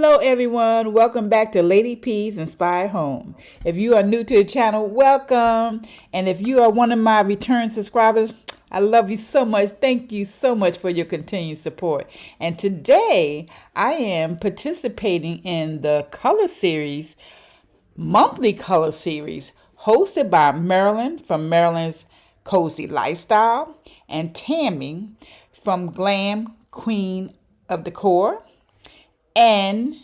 Hello everyone, welcome back to Lady P's Inspired Home. If you are new to the channel, welcome. And if you are one of my return subscribers, I love you so much. Thank you so much for your continued support. And today I am participating in the monthly color series, hosted by Marilyn from Marilyn's Cozy Lifestyle and Tammy from Glam Queen of Decor, and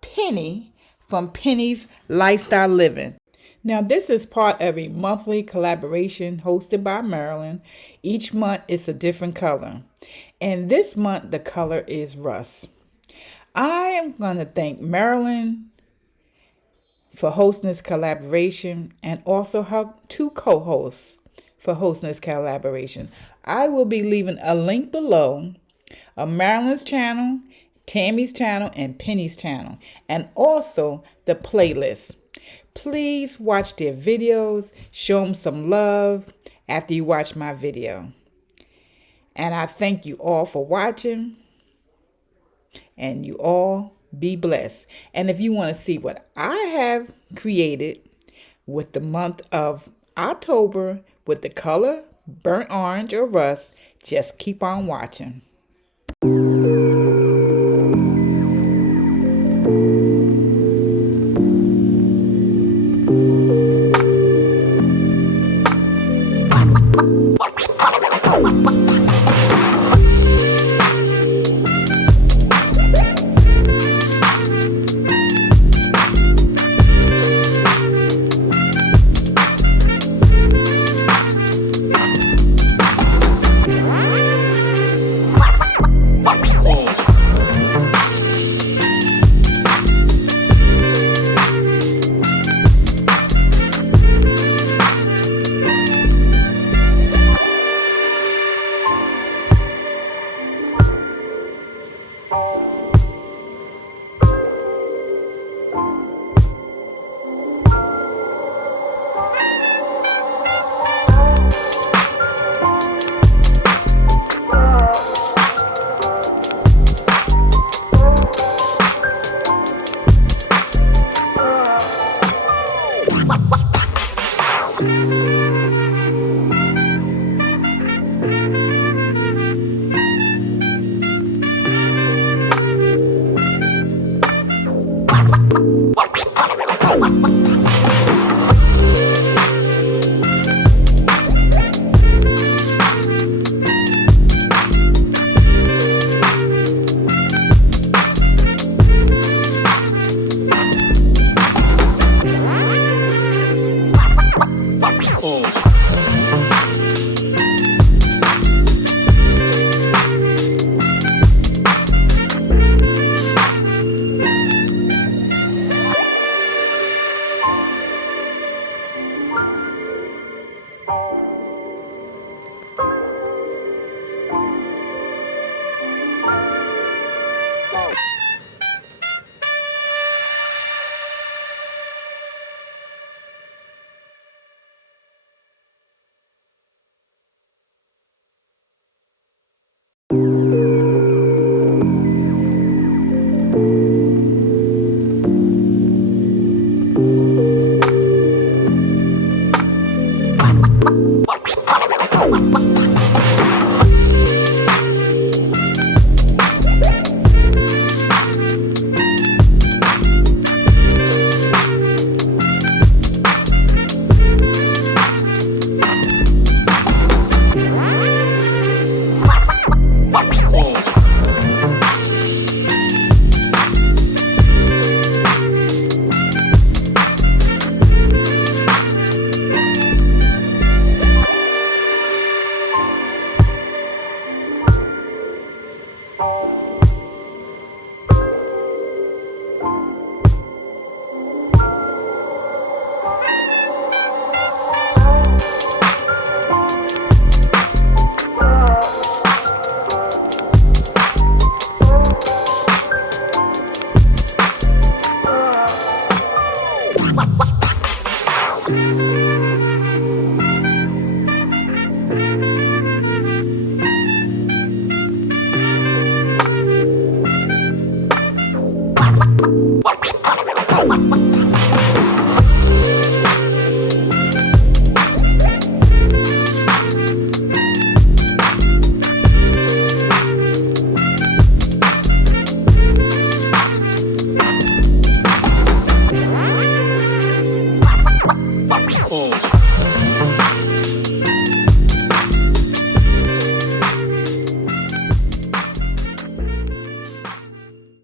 Penny from Penny's Lifestyle Living. Now, this is part of a monthly collaboration hosted by Marilyn. Each month is a different color. And this month, the color is Rust. I am going to thank Marilyn for hosting this collaboration and also her two co-hosts for hosting this collaboration. I will be leaving a link below of Marilyn's channel, Tammy's channel, and Penny's channel, and also the playlist. Please watch their videos, show them some love after you watch my video. And I thank you all for watching, and you all be blessed. And if you want to see what I have created with the month of October with the color burnt orange or rust, just keep on watching.